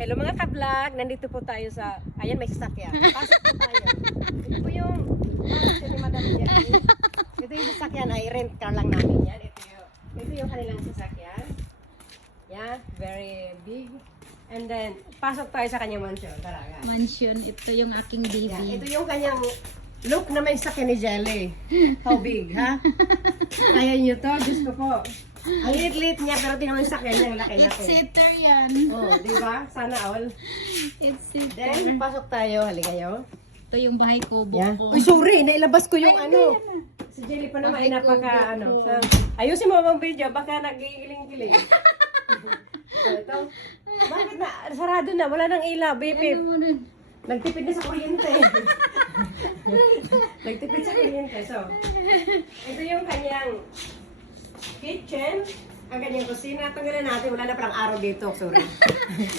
Hello mga ka-vlog, nandito po tayo sa, ayan may sasakyan. Pasok po tayo. Ito po yung, ni Madam Jenny. Ito yung sasakyan ay rent car lang namin yan. Ito yung kanilang sasakyan. Yeah, very big. And then, pasok tayo sa kanyang mansion. Tara, guys. Mansion, ito yung aking baby. Yeah, ito yung kanyang look na may sakyan ni Jelly. How big, ha? Kaya nyo to, Diyos ko po. Ang liit-liit niya, pero tinawag yung sakyan niya, ang laki-laki. It's sitter yan. Oh, di ba? Sana all. It's sitter. Then, pasok tayo. Halika kayo. Ito yung bahay kubo Yeah. ko. Uy, sorry. Nailabas ko yung ano. Si Jelly pa naman ay Ay, napaka, kubo ko. So, ayusin mo ang video. Baka nagigiling-giling. So, ito. Bakit na? Sarado na. Wala nang ilaw, baby. Ano mo nun? Nagtipid na sa kuryente. Nagtipid sa kuryente. So, ito yung kanyang kitchen. Ang kanyang kusina. Tanggalin natin. Wala na palang araw dito. Sorry.